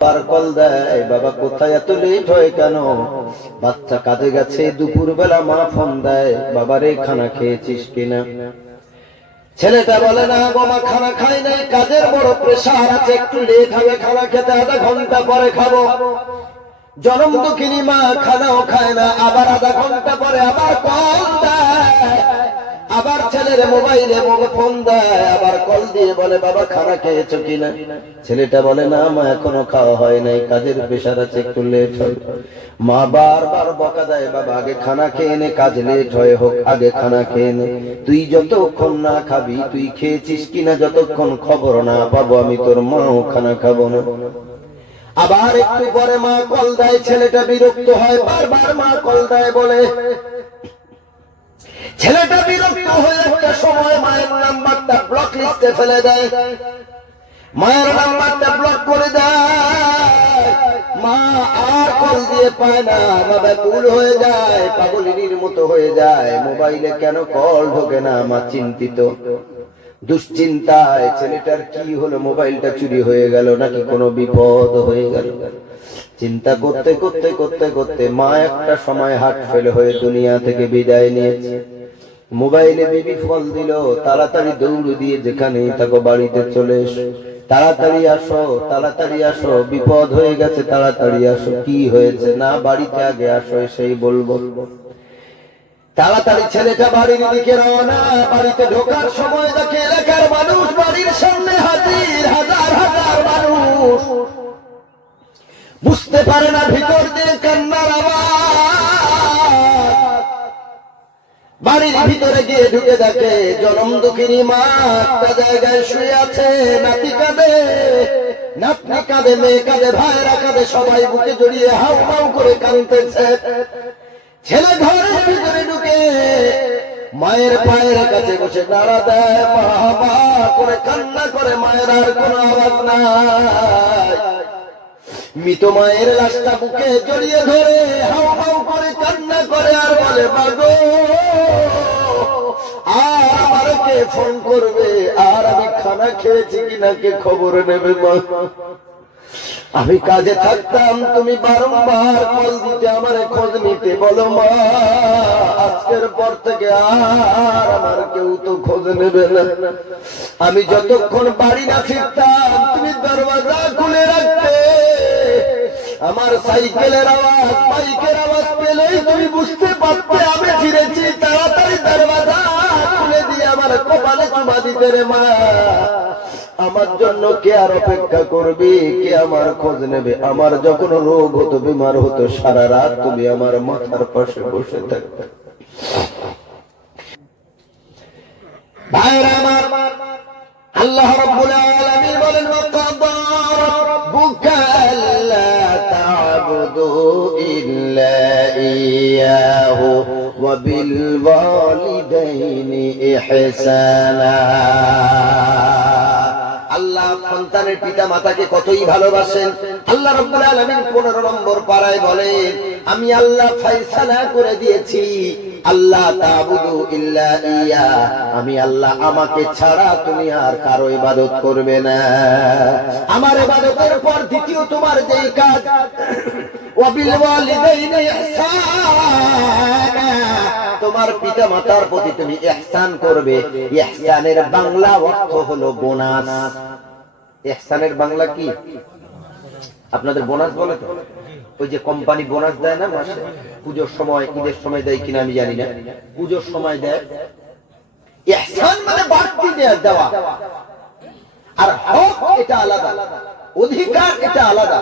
Call দেয়, বাবা কোথায় এত লেট হয় কেন? বাচ্চা কাজে গেছে, দুপুর বেলা মা ফোন দেয়, বাবারে খানা খেয়েছিস কিনা? ছেলেটা বলে না গো মা, খানা খাই নাই, কাজের বড় প্রেশার আছে, একটু লেট হবে খানা খেতে, আধা ঘন্টা পরে খাবো। জনম দুঃখিনী মা খানাও খায় না, আবার আধা ঘন্টা পরে আবার কল দেয়, আবার ছেলের মোবাইলে ফোন দেয়, আবার কল দিয়ে বলে বাবা খানা খেয়েছো কিনা? ছেলেটা বলে না মা এখনো খাওয়া হয় নাই, কাজের প্রেশার আছে, একটু লেট হবে। মা বারবার বকা দেয়, বাবা আগে খানা খেয়ে নে, কাজ লেট হয়ে হোক, আগে খানা খেয়ে নে। তুই যতক্ষণ না খাবি, তুই খেয়েছিস কিনা যতক্ষণ খবর না পাবো, আমি তোর মাও খানা খাবো না। আবার একটু পরে মা কল দেয়, ছেলেটা বিরক্ত হয়, বারবার মা কল দেয় বলে। ছেলেটা বিরক্ত হয়ে একটা সময় মায়ের নাম্বারটা ব্লক লিস্টে ফেলে দেয়, মায়ের নাম্বারটা ব্লক করে দেয়। মা আর কল দিয়ে পায় না, মা ব্যাকুল হয়ে যায়, পাগলিনীর মতো হয়ে যায়, মোবাইলে কেন কল ঢোকে না? মা চিন্তিত, দুশ্চিন্তায়, ছেলেটার কি হলো, মোবাইলটা চুরি হয়ে গেল নাকি কোনো বিপদ হয়ে গেল? চিন্তা করতে করতে করতে করতে মা একটা সময় হার্ট ফেল হয়ে দুনিয়া থেকে বিদায় নিয়েছে। মোবাইলে বেবি ফল দিল, তাড়াতাড়ি দৌড় দিয়ে যেখানে থাকো বাড়িতে চলে এসো, তাড়াতাড়ি আসো, তাড়াতাড়ি আসো, বিপদ হয়ে গেছে, তাড়াতাড়ি আসো। কি হয়েছে? না বাড়িতে আগে আসো, সেই বলবো। তাড়াতাড়ি ছেলেটা বাড়ির দিকে রওনা। বাড়িতে ঢোকার সময় দেখে এলাকার মানুষ বাড়ির সামনে হাজির, হাজার হাজার মানুষ। বুঝতে পারে না ভিতর দিয়ে কান্নার আওয়াজ। বাড়ির ভিতরে গিয়ে ঢুকে দেখে জনম দুঃখিনী মা একটা জায়গায় শুয়ে আছে, নাতি কাঁদে, নাতনি কাঁদে, মেয়ে কাঁদে, ভাইরা কাঁদে, সবাই বুকে জড়িয়ে হাউ হাউ করে কাঁদতেছে। ছেলে ঘরের ভিতরে ঢুকে মায়ের পায়ের কাছে বসে নাড়া দেয়, মা মা করে কান্না করে, মায়ের আর কোনো আওয়াজ নাই। মৃত মায়ের লাশটা বুকে জড়িয়ে ধরে হাউ হাউ করে কান্না করে আর বলে, মাগো আর আমার কে ফোন করবে, আর আমি খানা খেয়েছি কিনা কে খবর নেবে? মা আমি কাজে থাকতাম, তুমি বারংবার কল দিতে, আমার খোঁজ নিতে, বলো মা আজকের পর থেকে আর আমার কেউ তো খোঁজ নেবে না। আমি যতক্ষণ বাড়ি না ফিরতাম তুমি দরওয়াজা খুলে রাখতে, আমার সাইকেলের আওয়াজ, বাইকের আওয়াজ পেলেই তুমি বুঝতে পারতে আমি ফিরেছি। তাড়াতাড়ি দরওয়াজা খুলে দিয়ে আমার কপালে চুমা দিতে রে মা। আমার জন্য কে আর অপেক্ষা করবে, কে আমার খোঁজ নেবে? আমার যখন রোগ হতো, বিমার হতো, সারা রাত তুমি আমার মাথার পাশে বসে থাকতে। ভাইরা আমার, আল্লাহ রাব্বুল আলামিন বলেন, ওয়াকাদা রাব্বুকা আল্লা তা'বুদু ইল্লা ইয়্যাহু ওয়া বিল ওয়ালিদাইনি ইহসানা। আল্লাহ সন্তানের পিতা মাতাকে কতই ভালোবাসেন। আল্লাহ রাব্বুল আলামিন 15 নম্বর পারায় বলেন, আমি আল্লাহ ফয়সালা করে দিয়েছি, আল্লাহ তা'বুদু ইল্লা ইয়া, আমি আল্লাহ আমাকে ছাড়া তুমি আর কারো ইবাদত করবে না। আমার ইবাদতের পর দ্বিতীয় তোমার যেই কাজ, ওয়া বিল ওয়ালিদাইনি ইহসানা, তোমার পিতা মাতার প্রতি তুমি ইহসান করবে। ইহসানের বাংলা অর্থ হলো বোনাস। ইহসানের বাংলা কি? আপনাদের বোনাস বলে তো? ওই যে কোম্পানি বোনাস দেয় না মাসে, পুজোর সময়, ঈদের সময় দেয় কিনা আমি জানি না, পুজোর সময় দেয়। ইহসান মানে বাড়তি দেওয়া, আর হক এটা আলাদা, অধিকার এটা আলাদা।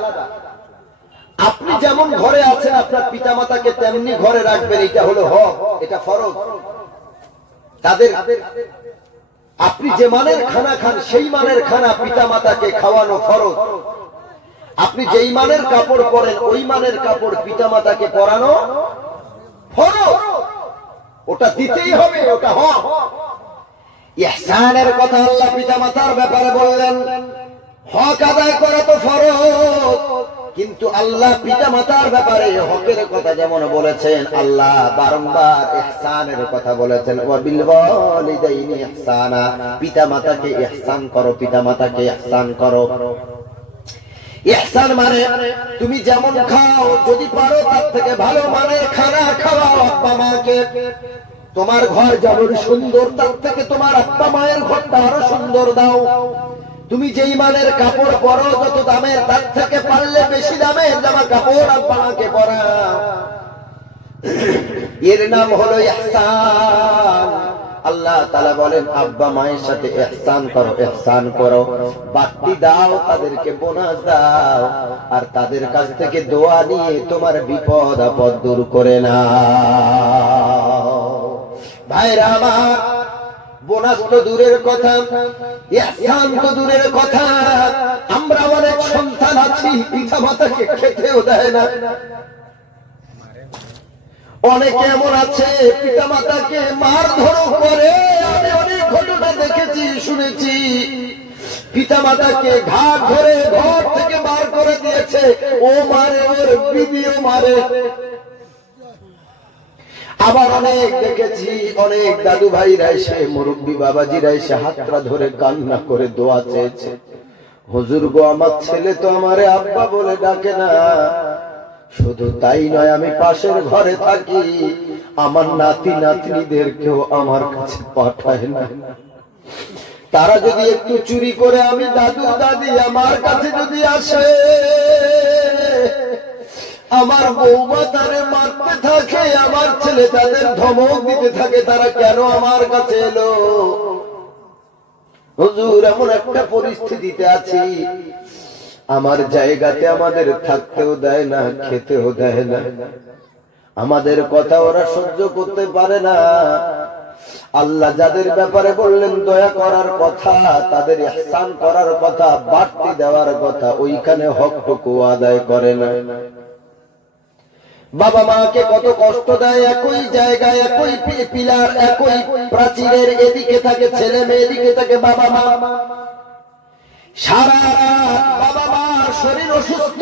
আপনি যেমন ঘরে আছেন আপনার পিতামাতাকে তেমনি ঘরে রাখবেন, এটা হলো হক, এটা ফরজ তাদের। আপনি যে মানের খানা খান সেই মানের খানা পিতামাতাকে খাওয়ানো ফরজ। আপনি যেই মানের কাপড় পরেন ওই মানের কাপড় পিতামাতাকে পরানো ফরজ, ওটা দিতেই হবে, ওটা হক। ইহসানের কথা আল্লাহ পিতামাতার ব্যাপারে বললেন, হক আদায় করা তো ফরজ, কিন্তু আল্লাহ পিতামাতার ব্যাপারে হকের কথা যেমন বলেছেন, আল্লাহ বারংবার ইহসানের কথা বলেছেন, ওয়া বিল ওয়ালিদাইনি ইহসানা, পিতামাতাকে ইহসান করো, পিতামাতাকে ইহসান করো। ইহসান মানে তুমি যেমন খাও, যদি পারো তার থেকে ভালো মানের খানা খাওয়াও আব্বা মাকে। তোমার ঘর যেমন সুন্দর, তার থেকে তোমার আব্বা মায়ের ঘরটা আরো সুন্দর দাও। তুমি যেই মানের কাপড় পরো, যত দামের, তার থেকে পারলে বেশি দামের জামা কাপড় আব্বা মাকে পরাও। এর নাম হলো ইহসান। আল্লাহ তাআলা বলেন আব্বা মায়ের সাথে ইহসান করো, ইহসান করো। বাড়তি দাও, তাদেরকে বোনাস দাও, আর তাদের কাছ থেকে দোয়া নিয়ে তোমার বিপদ আপদ দূর করে নাও। ভাইরা আমার, বোনাস তো দূরের কথা, ইহসান তো দূরের কথা। আমরা অনেক সন্তান আছি, পিতা মাতাকে খেতেও দেয় না। অনেকে এমন আছে পিতা মাতাকে মারধর করে। আমি অনেক ঘটনা দেখেছি, শুনেছি। পিতা মাতাকে ঘাট ধরে ঘর থেকে বার করে দিয়েছে, ও মারে, ওর বিবিও মারে। আবার অনেক দেখেছি, অনেক দাদু ভাইরা এসে, মুরব্বী বাবাজিরা এসে হাতটা ধরে কান্না করে দোয়া চেয়েছে, হুজুর গো, আমার ছেলে তো আমারে আব্বা বলে ডাকে না। শুধু তাই নয়, আমি পাশের ঘরে থাকি, আমার নাতি নাতনিদেরকেও আমার কাছে পাঠায় না। তারা যদি একটু চুরি করে, আমি দাদু দাদি আমার কাছে যদি আসে, আমার বৌমা তারে মারতে থাকে, আমার ছেলে তাদের ধমক দিতে থাকে, তারা কেন আমার কাছে এলো? হুজুর, এমন একটা পরিস্থিতিতে আছি, আমার জায়গাতে আমাদের থাকতেও দেয় না, খেতেও দেয় না, আমাদের কথা ওরা সহ্য করতে পারে না। আল্লাহ যাদের ব্যাপারে বললেন দয়া করার কথা, তাদের ইহসান করার কথা, বাড়তি দেওয়ার কথা, ওইখানে হকটুকু আদায় করে না। বাবা মাকে কত কষ্ট দেয়, একই জায়গায়, একই পিলার, একই প্রাচীরের এদিকে থাকে ছেলে মেয়ে, এদিকে থাকে বাবা মা। সারা রাত বাবা মার শরীর অসুস্থ,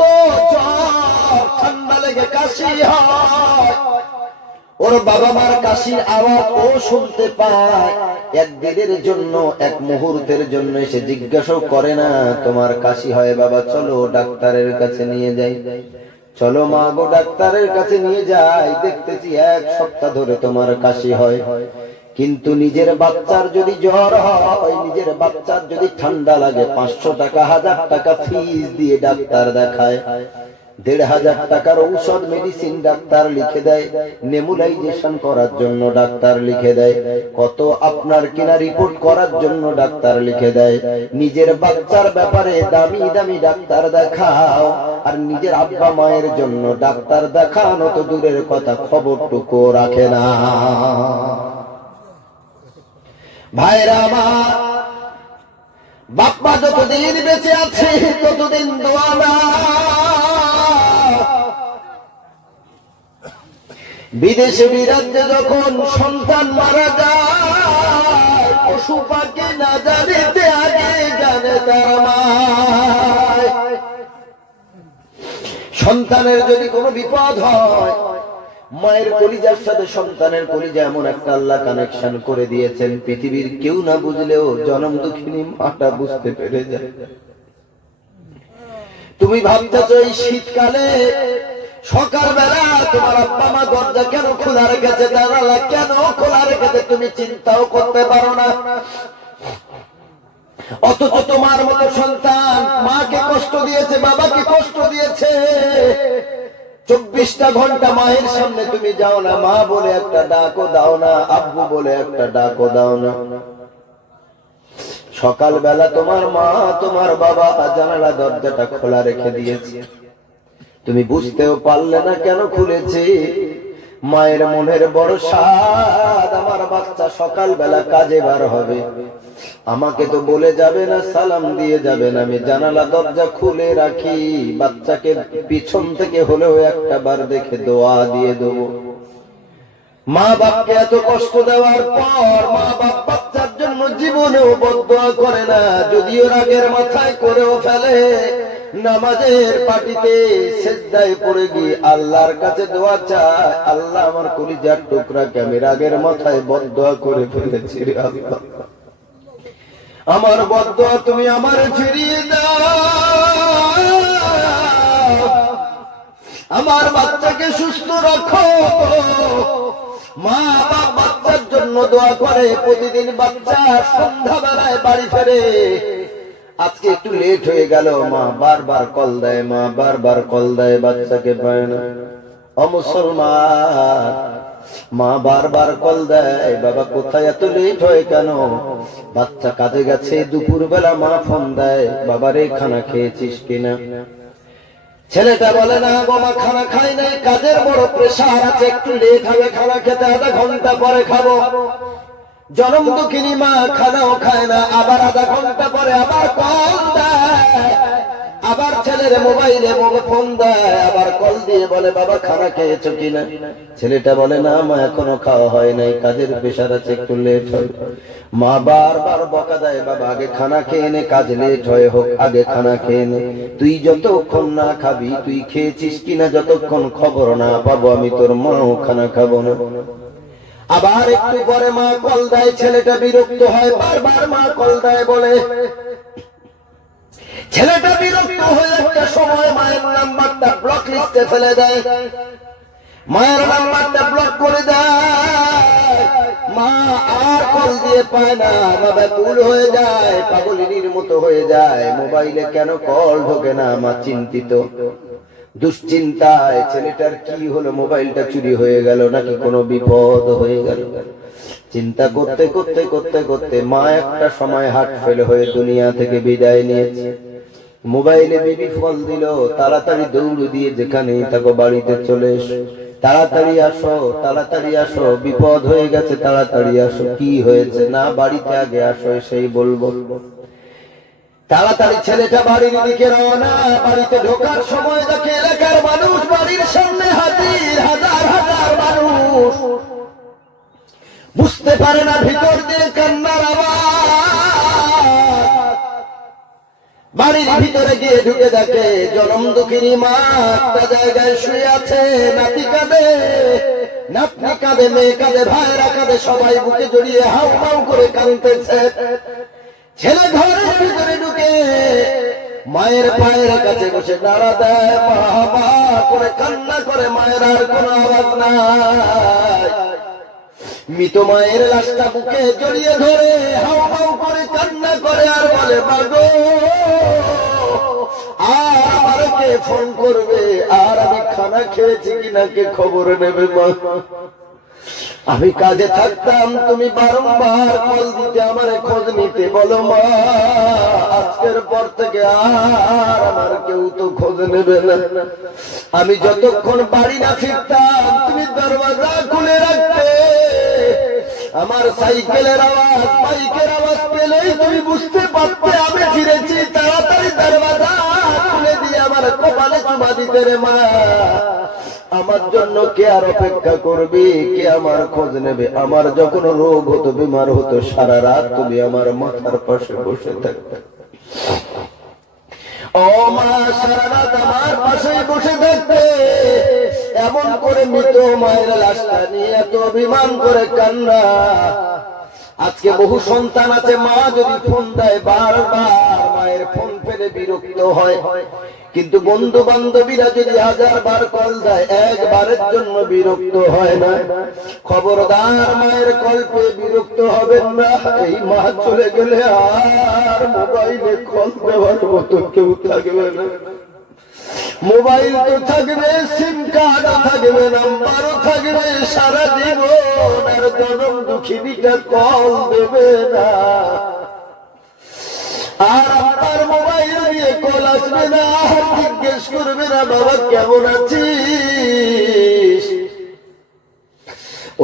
জ্বর, ঠান্ডা লেগে কাশি হয়, ওর বাবা মার কাশির আওয়াজ ও শুনতে পায়। একদিনের জন্য, এক মুহূর্তের জন্য এসে জিজ্ঞাসাও করে না, তোমার কাশি হয় বাবা, চলো ডাক্তারের কাছে নিয়ে যাই। চলো মা গো, ডাক্তারের কাছে নিয়ে যাই। দেখতেছি 1 সপ্তাহ ধরে তোমার কাশি হয়। কিন্তু নিজের বাচ্চার যদি জ্বর হয়, নিজের বাচ্চার যদি ঠান্ডা লাগে, 500 টাকা 1000 টাকা ফিস দিয়ে ডাক্তার দেখায়, 1500 টাকার ঔষধ মেডিসিন ডাক্তার লিখে দেয়, নেবুলাইজেশন করার জন্য ডাক্তার লিখে দেয়, কত আপনার কিনা রিপোর্ট করার জন্য ডাক্তার লিখে দেয়। নিজের বাচ্চার ব্যাপারে দামি দামি ডাক্তার দেখাও, আর নিজের আব্বা মায়ের জন্য ডাক্তার দেখানো তো দূরের কথা, খবরটুকু রাখে না। ভাইরা আমার, বাপ্পা যতদিন বেঁচে আছে ততদিন দোয়া না। বিদেশে বিরাজ্যে যখন সন্তান মারা যায়, পশু পাখি না জানিতে আগে জানে তার মা। সন্তানের যদি কোনো বিপদ হয়, মায়ের কলিজার সাথে সন্তানের কলিজা এমন একটা আল্লাহ কানেকশন করে দিয়েছেন, পৃথিবীর কেউ না বুঝলেও জনম দুঃখিনী মাটা বুঝতে পেরে যায়। তুমি ভাবতেছ এই শীতকালে সকালবেলা তোমার আব্বা মা দরজা কেন খোলা রেখেছে, জানালা কেন খোলা রেখেছে, তুমি চিন্তাও করতে পারো না। অথচ তোমার মতো সন্তান মাকে কষ্ট দিয়েছে, বাবাকে কষ্ট দিয়েছে। 24টা ঘন্টা মায়ের সামনে তুমি যাও না, মা বলে একটা ডাকও দাও না, আব্বু বলে একটা ডাকও দাও না। সকালবেলা তোমার মা, তোমার বাবা জানালা দরজাটা খোলা রেখে দিয়েছে, তুমি বুঝতেও পারলে না কেন খুলেছে। মায়ের মনের বড় সাদ, আমার বাচ্চা সকালবেলা কাজে বার হবে, আমাকে তো বলে যাবে না, সালাম দিয়ে যাবে না, আমি জানালা দরজা খুলে রাখি, বাচ্চাকে পিছন থেকে হলেও একটা বার দেখে দোয়া দিয়ে দেবো। মা বাপকে এত কষ্ট দেওয়ার পর মা বাপ বাচ্চার জন্য জীবনেও বদদোয়া করে না, যদিও রাগের মাথায় করেও ফেলে। নামাজের পাটিতে সেজদায় পড়ে গিয়ে আল্লাহর কাছে দোয়া চায়, আল্লাহ আমার কলিজার টুকরাকে আমি রাগের মাথায় বদদোয়া করে ফেলেছি, আল্লাহ আমার বদদোয়া তুমি আমারে ফিরিয়ে দাও। আমার বাচ্চাকে সুস্থ রাখো। মা বাবা বাচ্চার জন্য দোয়া করে, প্রতিদিন বাচ্চা সন্ধ্যাবেলায় বাড়ি ফেরে। আজকে একটু লেট হয়ে গেল, মা বারবার কল দেয়, মা বারবার কল দেয়, বাচ্চাকে পায় না। মুসলমান, মা বারবার কল দেয়, বাবা কোথায়, এত লেট হয় কেন? বাচ্চা কাজে গেছে, দুপুর বেলা মা ফোন দেয়, বাবারে খানা খেয়েছিস কিনা? ছেলেটা বলে না গো মা, খানা খাই নাই, কাজের বড় প্রেসার আছে, একটু লেট হবে খানা খেতে, আধা ঘন্টা পরে খাবো। জনম দুঃখিনী মা খানাও খায় না, আবার আধা ঘন্টা পরে আবার কল দেয়, আবার ছেলের মোবাইলে ফোন দেয়, আবার কল দিয়ে বলে বাবা খানা খেয়েছো কিনা? ছেলেটা বলে না মা এখনো খাওয়া হয় নাই, কাজের প্রেসার আছে, একটু লেট হয়। মা বারবার বকা দেয়, বাবা আগে খানা খেয়ে নে, কাজ লেট হয় হোক, আগে খানা খেয়ে নে। তুই যতক্ষণ না খাবি, তুই খেয়েছিস কিনা যতক্ষণ খবর না পাবো, আমি তোর মাও খানা খাবো না। আবার একটু পরে মা কল দেয়, ছেলেটা বিরক্ত হয়, বারবার মা কল দেয় বলে। ছেলেটা বিরক্ত হয়ে একটা সময় মায়ের নাম্বারটা ব্লক লিস্টে ফেলে দেয়, মায়ের নাম্বারটা ব্লক করে দেয়। মা আর কল দিয়ে পায় না, বাবা ভুল হয়ে যায়, পাগলিনীর মতো হয়ে যায়, মোবাইলে কেন কল ঢোকে না? মা চিন্তিত, দুশ্চিন্তায়, ছেলেটার কি হলো, মোবাইলটা চুরি হয়ে গেল নাকি কোনো বিপদ হয়ে গেল? চিন্তা করতে করতে করতে করতে মা একটা সময় হার্ট ফেল হয়ে দুনিয়া থেকে বিদায় নিয়েছে। মোবাইলে বিবি ফল দিল, তাড়াতাড়ি দৌড় দিয়ে যেখানেই থাকো বাড়িতে চলে এসো, তাড়াতাড়ি আসো, তাড়াতাড়ি আসো, বিপদ হয়ে গেছে, তাড়াতাড়ি আসো। কি হয়েছে? না বাড়িতে আগে আসো, সেই বলবো। তাড়াতাড়ি ছেলেটা বাড়ির দিকে রওনা। বাড়িতে ঢোকার সময় দেখে এলাকার মানুষ বাড়ির সামনে হাজির, হাজার হাজার মানুষ। বুঝতে পারে না ভিতর দিয়ে কান্নার আওয়াজ। বাড়ির ভিতরে গিয়ে ঢুকে দেখে জনম দুঃখিনী মা একটা জায়গায় শুয়ে আছে, নাতি কাঁদে, নাতনি কাঁদে, মেয়ে কাঁদে, ভাইরা কাঁদে, সবাই বুকে জড়িয়ে হাউ হাউ করে কাঁদতেছে। ছেলে ঘরের ভিতরে ঢুকে মায়ের পায়ের কাছে বসে নাড়া দেয়, মা মা করে কান্না করে, মায়ের আর কোনো আওয়াজ নাই। মৃত মায়ের লাশটা বুকে জড়িয়ে ধরে হাউ হাউ করে কান্না করে আর বলে, মাগো আর আমার কে ফোন করবে, আর আমি খানা খেয়েছি কিনা কে খবর নেবে? মা আমি কাজে থাকতাম, তুমি বারংবার কল দিতে, আমার খোঁজ নিতে, বলো মা আজকের পর থেকে আর আমার কেউ তো খোঁজ নেবে না। আমি যতক্ষণ বাড়ি না ফিরতাম তুমি দরওয়াজা খুলে রাখতে, আমার সাইকেলের আওয়াজ, বাইকের আওয়াজ পেলেই তুমি বুঝতে পারতে আমি ফিরেছি। তাড়াতাড়ি দরওয়াজা খুলে দিয়ে আমার কপালে চুমা দিতে রে মা। আমার জন্য কে আর অপেক্ষা করবে, কে আমার খোঁজ নেবে? আমার যখন রোগ হতো, বিমার হতো, সারা রাত তুমি আমার মাথার পাশে বসে থাকতে। ও মা, সারা রাত আমার পাশে বসে থাকতে, এমন করে মৃত মায়ের লাশটা নিয়ে এত অভিমান করে কান্না। আজকে বহু সন্তান আছে, মা যদি ফোন দেয় বারবার মায়ের ফোন পেলে বিরক্ত হয়, কিন্তু বন্ধু বান্ধবীরা যদি 1000 বার কল দেয় একবারের জন্য বিরক্ত হয় না। খবরদার মায়ের কল পেয়ে বিরক্ত হবেন না। এই মা চলে গেলে আর মোবাইলে কল দেওয়ার মতো কেউ থাকবে না। মোবাইল তো থাকবে, সিম কার্ডও থাকবে, নাম্বারও থাকবে, সারা জীবন আর জনম দুঃখিনীটা কল দেবে না। আর আপনার মোবাইল দিয়ে কল আসবে না, জিজ্ঞেস করবে না বাবা কেমন আছিস।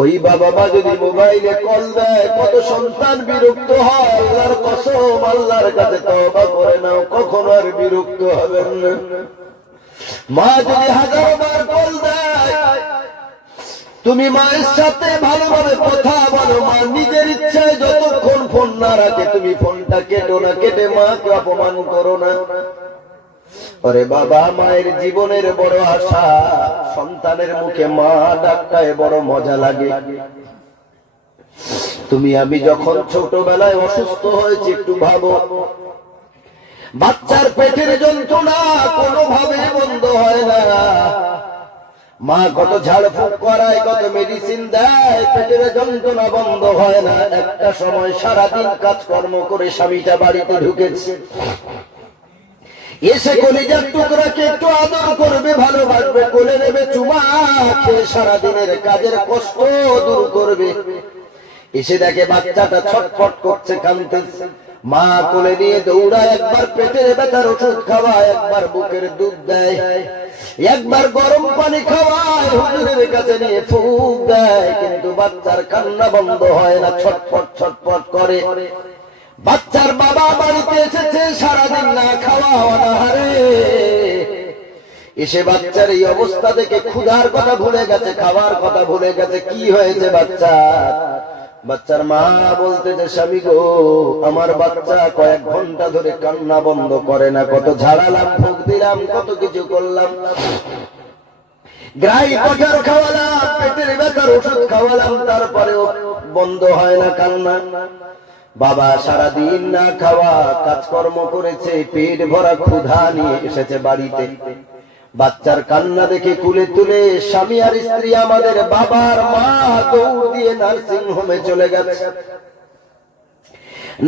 ওই বাবা মা যদি মোবাইলে কল দেয়, কত সন্তান বিরক্ত হয়। আল্লাহর কসম, আল্লাহর কাছে তওবা করে নাও, কখনো আর বিরক্ত হবেন না। মা যদি 1000 বার কল দেয়, তুমি মায়ের সাথে ভালোভাবে কথা বলো। মা নিজের ইচ্ছায় যতক্ষণ ফোন না রাখে তুমি ফোনটা কেটো না, কেটে মাকে অপমান করো না। ওরে বাবা, মায়ের জীবনের বড় আশা, সন্তানের মুখে মা ডাকটায় বড় মজা লাগে। তুমি আমি যখন ছোটবেলায় অসুস্থ হয়েছি একটু ভাবো, বাচ্চার পেটের যন্ত্রণা কোনোভাবে বন্ধ হয় না। মা কত ঝাড়ফুঁক করায়, কত মেডিসিন দেয়, পেটের যন্ত্রণা বন্ধ হয় না। একটা সময় সারাদিন কাজকর্ম করে স্বামীটা বাড়িতে ঢুকেছে, এসে কলিজার টুকরাকে একটু আদর করবে, ভালোবাসবে, কোলে নেবে, চুমা খেয়ে সারাদিনের কাজের কষ্ট দূর করবে। এসে দেখে বাচ্চাটা ছটফট করছে, কাঁদতেছে। মা কোলে নিয়ে দৌড়ায়, একবার পেটের ব্যথার ওষুধ খাওয়ায়, একবার বুকের দুধ দেয়, একবার গরম পানি খাওয়ায়, হুজুরের কাছে নিয়ে ফুঁক দেয়, কিন্তু বাচ্চার কান্না বন্ধ হয় না, ছটফট ছটফট করে। বাচ্চার বাবা বাড়িতে এসেছে, সারাদিন না খাওয়া অনাহারে, এসে বাচ্চার এই অবস্থা দেখে ক্ষুধার কথা ভুলে গেছে, খাওয়ার কথা ভুলে গেছে। কি হয়েছে বাচ্চার মা বলতেছে, স্বামী গো, আমার বাচ্চা কয়েক ঘন্টা ধরে কান্না বন্ধ করে না, কত ঝাড়ালাম, ফুঁক দিলাম, কত কিছু করলাম, গ্রাই পাখার খাওয়ালাম, পেটের ব্যথার ওষুধ খাওয়ালাম, তারপরেও বন্ধ হয় না কান্না। বাবা সারাদিন না খাওয়া কাজকর্ম করেছে, পেট ভরা ক্ষুধা নিয়ে এসেছে বাড়িতে। বাচ্চার কান্না দেখে কুলে তুলে স্বামী আর স্ত্রী, আমাদের বাবার মা দৌড় দিয়ে নার্সিং হোমে চলে গেছে।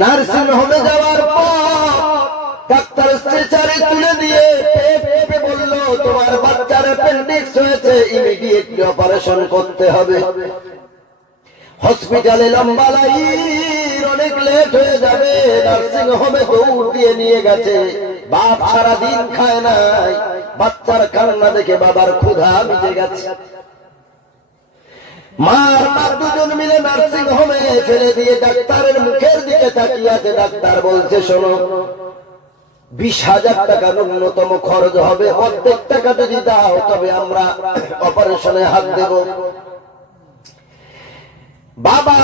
নার্সিং হোমে যাওয়ার পর ডাক্তার স্ট্রেচারে তুলে দিয়ে বলল, তোমার বাচ্চার অ্যাপেন্ডিক্স হয়েছে, ইমিডিয়েটলি অপারেশন করতে হবে। হসপিটালে লম্বা লাইন, অনেক লেট হয়ে যাবে। নার্সিং হোমে দৌড় দিয়ে নিয়ে গেছে। বাপ সারাদিন খায় নাই, বাচ্চার কান্না দেখে বাবার ক্ষুধা মিটে গেছে। মার মা দুজন মিলে নার্সিং হোমে ফেলে দিয়ে ডাক্তারের মুখের দিকে তাকিয়ে আছে। ডাক্তার বলছে, শোনো, 20,000 টাকা ন্যূনতম খরচ হবে, অর্ধেক টাকা যদি দাও তবে আমরা অপারেশনে হাত দেব। বাবা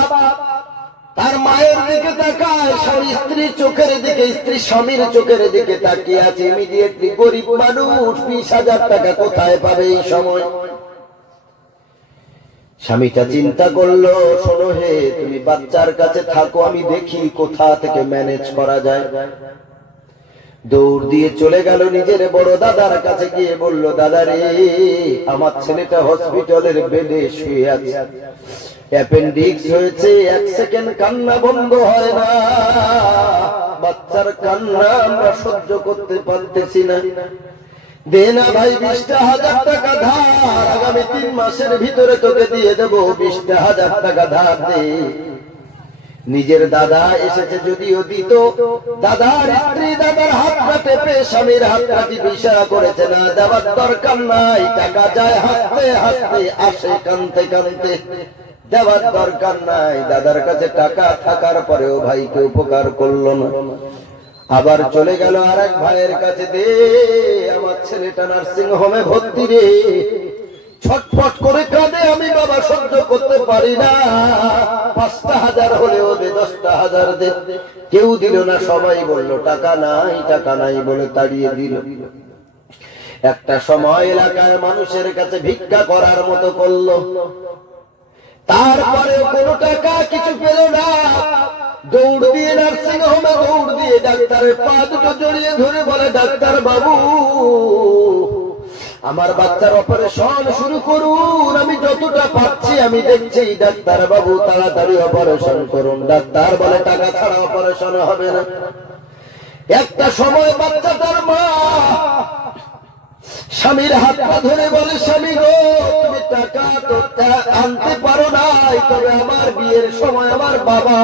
তার মায়ের দিকে তাকায়, স্বামী স্ত্রীর চোখের দিকে, স্ত্রী স্বামীর চোখের দিকে তাকিয়ে আছে। ইমিডিয়েটলি গরিব মানুষ 20,000 টাকা কোথায় পাবে এই সময়? স্বামীটা চিন্তা করলো, শোনো হে, তুমি বাচ্চার কাছে থাকো, আমি দেখি কোথা থেকে ম্যানেজ করা যায়। দৌড় দিয়ে চলে গেল নিজের বড় দাদার কাছে, গিয়ে বলল, দাদা রে, আমার ছেলেটা হসপিটালের বেডে শুয়ে আছে, অ্যাপেন্ডিক্স হয়েছে, 1 সেকেন্ড কান্না বন্ধ হয় না, বাচ্চার কান্না আমরা সহ্য করতে পারতেছি না, দে না ভাই 20,000 টাকা ধার, আগামী 3 মাসের ভিতরে তোকে দিয়ে দেবো, 20,000 টাকা ধার দে। নিজের দাদা এসেছে যদিও দিত, দাদার স্ত্রী দাদার হাতটা টেপে স্বামীর হাতটা ইশারা করেছে, না দেওয়ার দরকার নাই, টাকা যায় হাসতে হাসতে, আসে কানতে কানতে, দেওয়ার দরকার নাই। দাদার কাছে টাকা থাকার পরেও ভাইকে উপকার করলো না। আবার চলে গেল আরেক ভাইয়ের কাছে, দে, আমার ছেলেটা নার্সিং হোমে ভর্তি রে, ছটফট করে কাঁদে, আমি বাবা সহ্য করতে পারি না, 5,000 হলেও দে, 10,000 দে। কেউ দিল না, সবাই বলল টাকা নাই, টাকা নাই বলে তাড়িয়ে দিল। একটা সময় এলাকার মানুষের কাছে ভিক্ষা করার মতো করলো, তারপরেও কোনো টাকা কিছু পেল না। দৌড় দিয়ে নার্সিং হোমে দৌড় দিয়ে ডাক্তারের পা দুটো জড়িয়ে ধরে বলে, ডাক্তার বাবু, আমার বাচ্চার অপারেশন শুরু করুন, আমি যতটা পাচ্ছি আমি দেখছি, ডাক্তার বাবু তাড়াতাড়ি অপারেশন করুন। ডাক্তার বলে, টাকা ছাড়া অপারেশন হবে না। একটা সময় বাচ্চাটার মা স্বামীর হাতটা ধরে বলে, স্বামী গো, তুমি টাকা তো আনতে পারো নাই, তবে আমার বিয়ের সময় আমার বাবা,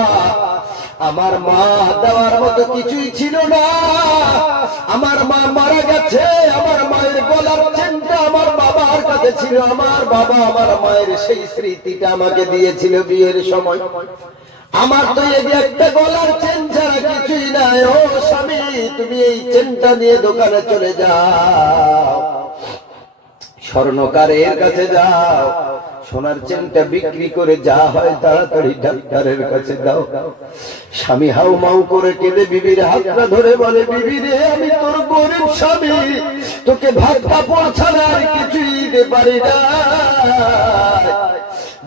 আমার মা দেওয়ার মতো কিছুই ছিল না, আমার মা মারা গেছে, আমার মায়ের গলার চেনটা আমার বাবার কাছে ছিল, আমার বাবা আমার মায়ের সেই স্মৃতিটা আমাকে দিয়েছিল বিয়ের সময়, আমার তো এই একটা গলার চেন ছাড়া কিছুই নাই। ও স্বামী, তুমি এই চেনটা নিয়ে দোকানে চলে যাও, স্বর্ণকারের কাছে যাও, সোনার চেনটা বিক্রি করে যা হয় তাড়াতাড়ি ডাক্তারের কাছে দাও। স্বামী হাউ মাউ করে কেঁদে বিবির হাতটা ধরে বলে, বিবি রে, আমি তোর গরিব স্বামী, তোকে ভাত কাপড় ছাড়া আর কিছুই দিতে পারি না,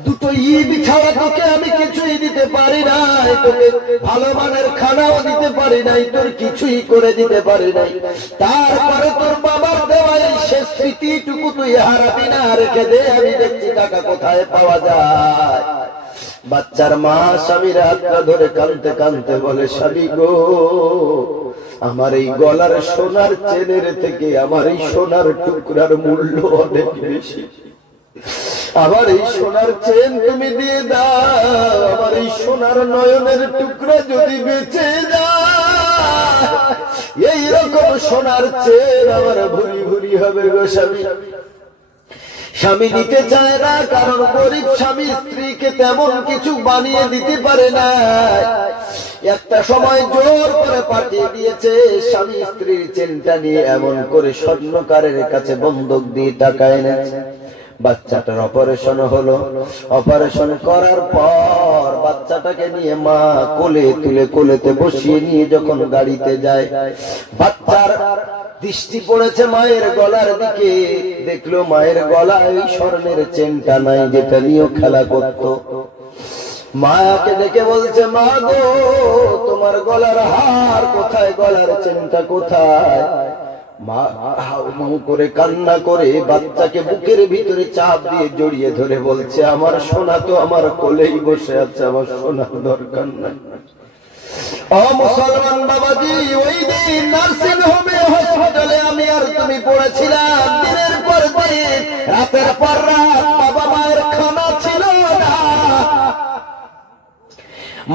দুটো ঈদ ছাড়া তোকে আমি কিছুই দিতে পারি নাই, তোকে ভালো মানের খানাও দিতে পারি নাই, তোর কিছুই করে দিতে পারি নাই, তারপরে তোর বাবার দেওয়া এই শেষ স্মৃতিটুকু তুই হারাবি না, রেখে দে, আমি দেখছি টাকা কোথায় পাওয়া যায়। বাচ্চার মা স্বামীর হাতটা ধরে কাঁদতে কাঁদতে বলে, স্বামী গো, আমার এই গলার সোনার চেনের থেকে আমার এই সোনার টুকরার মূল্য অনেক বেশি। আমার এই সোনার চেন তুমি দিয়ে দাও, আমার এই সোনার নয়নের টুকরা যদি বেঁচে যায়, এইরকম সোনার চেন আমার ভুরি ভুরি হবে গো স্বামী। স্বামী দিতে চায় না, কারণ গরিব স্বামী স্ত্রীকে তেমন কিছু বানিয়ে দিতে পারে না। একটা সময় জোর করে পাঠিয়ে দিয়েছে, স্বামী স্ত্রীর চেনটা নিয়ে এমন করে স্বর্ণকারের কাছে বন্ধক দিয়ে টাকা এনেছে। বাচ্চাটার অপারেশন হলো। অপারেশন করার পর বাচ্চাটাকে নিয়ে মা কোলে তুলে কোলেতে বসিয়ে নিয়ে যখন গাড়িতে যায়, বাচ্চার দৃষ্টি পড়েছে মায়ের গলার দিকে। দেখলো মায়ের গলায় ওই স্বর্ণের চেনটা নাই, যেটা নিয়ে খেলা করত। মায়াকে ডেকে বলছে, মা গো, তোমার গলার হার কোথায়, গলার চেনটা কোথায়? মা হাউ মাউ করে কান্না করে বাচ্চাকে বুকের ভিতরে চাপ দিয়ে জড়িয়ে ধরে বলছে, আমার সোনা তো আমার কোলেই বসে আছে, আমার সোনার দরকার নাই। ও মুসলমান বাবাজি, ওই দিন নার্সিং হোমে হসপিটালে আমি আর তুমি পড়েছিলাম, দিনের পর দিন, রাতের পর রাত, বাবা মায়ের খানা ছিল না।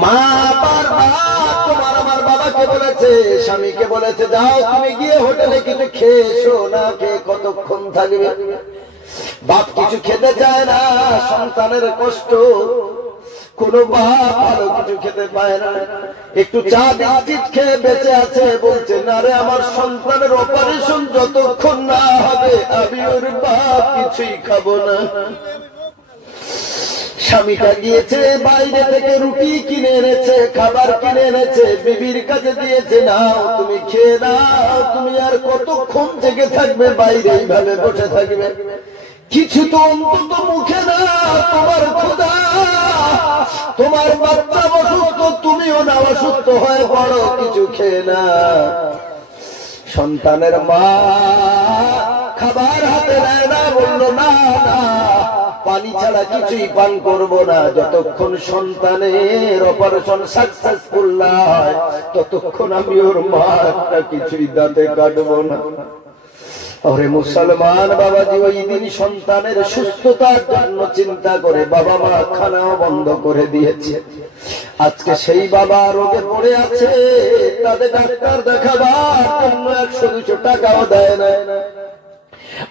মা বারবার তোমার আমার বাবাকে বলেছে, স্বামীকে বলেছে, যাও তুমি গিয়ে হোটেলে কিছু খেয়ে এসো। না খেয়ে কতক্ষণ থাকবে? বাপ কিছু খেতে চায় না, সন্তানের কষ্ট। কোন বাপ ভালো কিছু খেতে পায় না, একটু চা বিস্কিট খেয়ে বেঁচে আছে। বলছে, না রে, আমার সন্তানের অপারেশন যতক্ষণ না হবে আমি ওর বাপ কিছুই খাবো না। স্বামীটা গিয়েছে বাইরে থেকে রুটি কিনে এনেছে, খাবার কিনে এনেছে, বিবির কাছে দিয়েছে, নাও তুমি খেয়ে নাও। তুমি আর কতক্ষণ জেগে থাকবে বাইরে এইভাবে বসে থাকবে? কিছু তো অন্তত মুখে না, তোমার খোদা, তোমার বাচ্চা অসুস্থ, তুমিও না অসুস্থ হয়ে পড়ো, কিছু খেয়ে না। সন্তানের মা খাবার হাতে নেয় না, বললো, না না, পানি ছাড়া কিছুই পান করবো না, যতক্ষণ সন্তানের অপারেশন সাকসেসফুল না হয় ততক্ষণ আমি ওর মা একটা কিছুই দাঁতে কাটবো না। ওরে মুসলমান বাবাজি, ওই দিন সন্তানের সুস্থতার জন্য চিন্তা করে বাবা মা খানাও বন্ধ করে দিয়েছে। আজকে সেই বাবা রোগে পড়ে আছে, তাদের ডাক্তার দেখাবার জন্য 100-200 টাকাও দেয় না,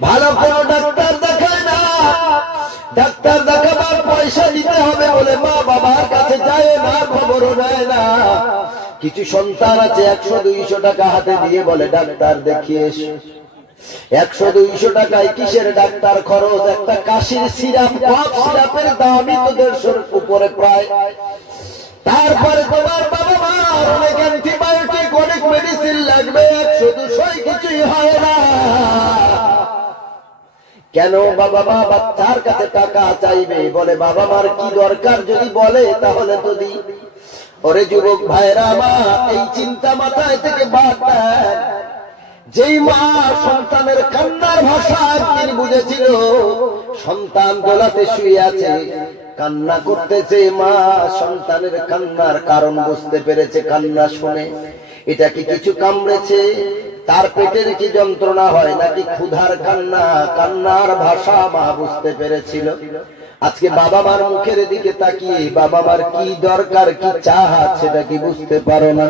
ভালো কোনো ডাক্তার দেখায় না। ডাক্তার দেখাবার পয়সা দিতে হবে বলে মা বাবার কাছে যায় না, খবরও নেয় না। কিছু সন্তান আছে 100-200 টাকা হাতে দিয়ে বলে, ডাক্তার দেখিয়ে এসো। 100-200 টাকায় কিসের ডাক্তার খরচ? একটা কাশির সিরাপ, কফ সিরাপের দামই তো 150-র উপরে প্রায়। তারপরে তোমার বাবা মার অনেক অ্যান্টিবায়োটিক, অনেক মেডিসিন লাগবে, 100-200 কিছুই হয় না। কেন বাবা মা বাচ্চার কাছে টাকা চাইবে? বলে, বাবা মার কি দরকার যদি বলে তাহলে তো দিই। ওরে যুবক ভাইরা আমার, এই চিন্তা মাথায় থেকে বাদ দেন। যেই মা সন্তানের কান্নার ভাষা একদিন বুঝেছিল, সন্তান দোলাতে শুয়ে আছে, কান্না করতেছে, মা সন্তানের কান্নার কারণ বুঝতে পেরেছে। কান্না শুনে এটা কি কিছু কামড়েছে, তার পেটের কি যন্ত্রণা হয়, নাকি ক্ষুধার কান্না? কান্নার ভাষা মা বুঝতে পেরেছিল। আজকে বাবা মার মুখের দিকে তাকিয়ে বাবা মার কি দরকার, কি চাহাত, সেটা কি বুঝতে পারো না?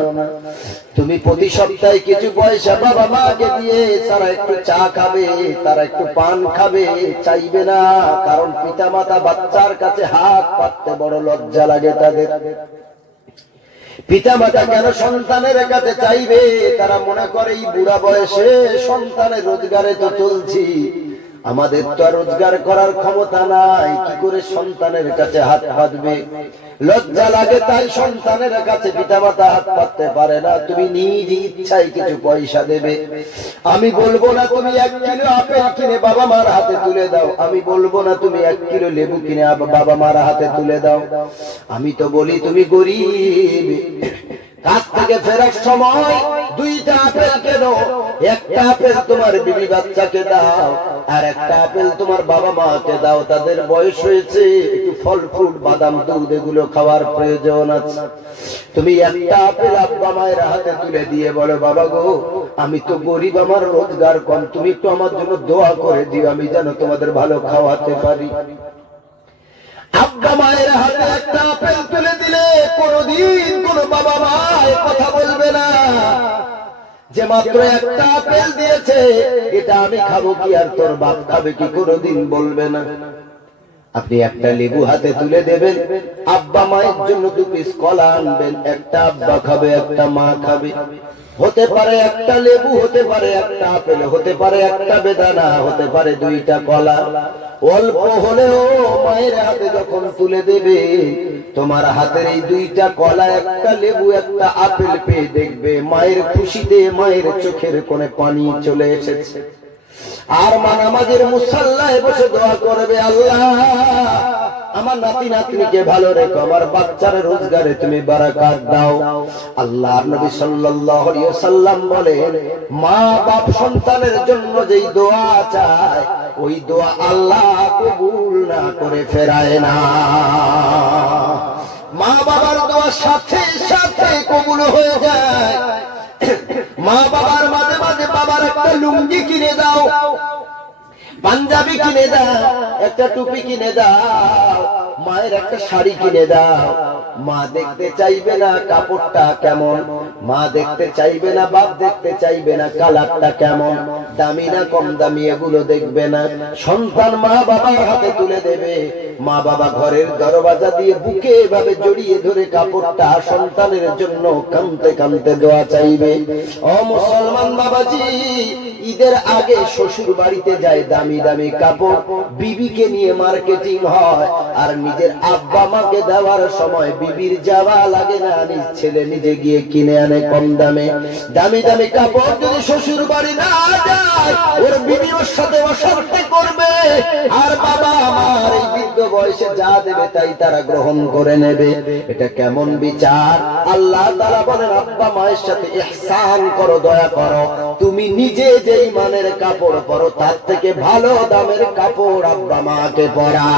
তুমি প্রতি সপ্তাহে কিছু পয়সা বাবা মাকে দিয়ে তারা একটু চা খাবে, তারা একটু পান খাবে, চাইবে না। কারণ পিতা মাতা বাচ্চার কাছে হাত পাততে বড় লজ্জা লাগে তাদের। পিতা মাতা কেন সন্তানের কাছে চাইবে? তারা মনে করে এই বুড়া বয়সে সন্তানের রোজগারে তো চলছি, আমাদের তো আর রোজগার করার ক্ষমতা নাই, কি করে সন্তানের কাছে হাত পাতবে? লজ্জা লাগে, তাই সন্তানের কাছে পিতা মাতা হাত পাততে পারে না। তুমি নিজ ইচ্ছায় কিছু পয়সা দেবে। আমি বলবো না তুমি 1 কিলো আপেল কিনে বাবা মার হাতে তুলে দাও, আমি বলবো না তুমি 1 কিলো লেবু কিনে বাবা মার হাতে তুলে দাও। আমি তো বলি, তুমি গরিব, কাজ থেকে ফেরার সময় দুইটা আপেল কেন? একটা আপেল তোমার বিবি বাচ্চাকে দাও, আর একটা আপেল তোমার বাবা মাকে দাও। তাদের বয়স হয়েছে, একটু ফল ফ্রুট বাদাম দুধ এগুলো খাওয়ার প্রয়োজন আছে। তুমি একটা আপেল আব্বা মায়ের হাতে তুলে দিয়ে বলো, বাবা গো আমি তো গরিব, আমার রোজগার কম, তুমি একটু আমার জন্য দোয়া করে দিও, আমি যেন তোমাদের ভালো খাওয়াতে পারি। আব্বা মায়ের হাতে একটা আপেল তুলে দিলে কোনদিন কোন বাবা মা কথা বলবে না যে মাত্র একটা আপেল দিয়েছে, এটা আমি খাবো কি আর তোর বাপ খাবে কি, কোনদিন বলবে না। আপনি একটা লেবু হাতে তুলে দেবেন, আব্বা মায়ের জন্য 2 পিস কলা আনবেন, একটা আব্বা খাবে একটা মা খাবে। হতে পারে একটা লেবু, হতে পারে একটা আপেল, হতে পারে একটা বেদানা, হতে পারে 2টা কলা। অল্প হলেও মায়ের হাতে যখন তুলে দেবে, তোমার হাতের এই 2টা কলা, একটা লেবু, একটা আপেল পেয়ে দেখবে মায়ের খুশিতে মায়ের চোখের কোণে পানি চলে এসেছে। আর মা নামাজের মুসাল্লায় বসে দোয়া করবে, আল্লাহ আমার নাতি নাতনিকে ভালো রেখো, আমার বাচ্চার রোজগারে তুমি বারাকাত দাও। আল্লাহর নবী সাল্লাল্লাহু আলাইহি ওয়াসাল্লাম বলেন, মা বাপ সন্তানের জন্য যেই দোয়া চায়, ওই দোয়া আল্লাহ কবুল না করে ফেরায় না। মা বাবার দোয়া সাথে সাথে কবুল হয়ে যায়। মা বাবার মাঝে মাঝে বাবার একটা লুঙ্গি কিনে দাও, পাঞ্জাবি কিনে দাও, একটা টুপি কিনে দাও, মায়ের একটা শাড়ি কিনে দাও। মা দেখতে চাইবে না কাপড়টা কেমন, মা দেখতে চাইবে না, বাপ দেখতে চাইবে না কালারটা কেমন, দামি না কম দামি, এগুলো দেখবে না। সন্তান মা বাবার হাতে তুলে দেবে, মা বাবা ঘরের দরওয়াজা দিয়ে বুকে এভাবে জড়িয়ে ধরে কাপড়টা সন্তানের জন্য কাঁদতে কাঁদতে দোয়া চাইবে। ও মুসলমান বাবাজি, ঈদের আগে শ্বশুর বাড়িতে যায় দামি দামি কাপড়, বিবিকে নিয়ে মার্কেটিং হয়, আর নিজের আব্বা মাকে দেওয়ার সময় বিবির যাওয়া লাগে না, নিজ ছেলে নিজে গিয়ে কিনে আনে কম দামে। দামি দামি কাপড় যদি শ্বশুর বাড়ি না যায়, ওর বিবি ওর সাথে অশান্তি করবে, আর বাবা আমার এই বৃদ্ধ বয়সে যা দেবে তাই তারা গ্রহণ করে নেবে। এটা কেমন বিচার? আল্লাহ তাআলা বলেন, আব্বা মায়ের সাথে ইহসান করো, দয়া করো। তুমি নিজে যেই মানের কাপড় পরো, তার থেকে ভালো দামের কাপড় আব্বা মাকে পরা।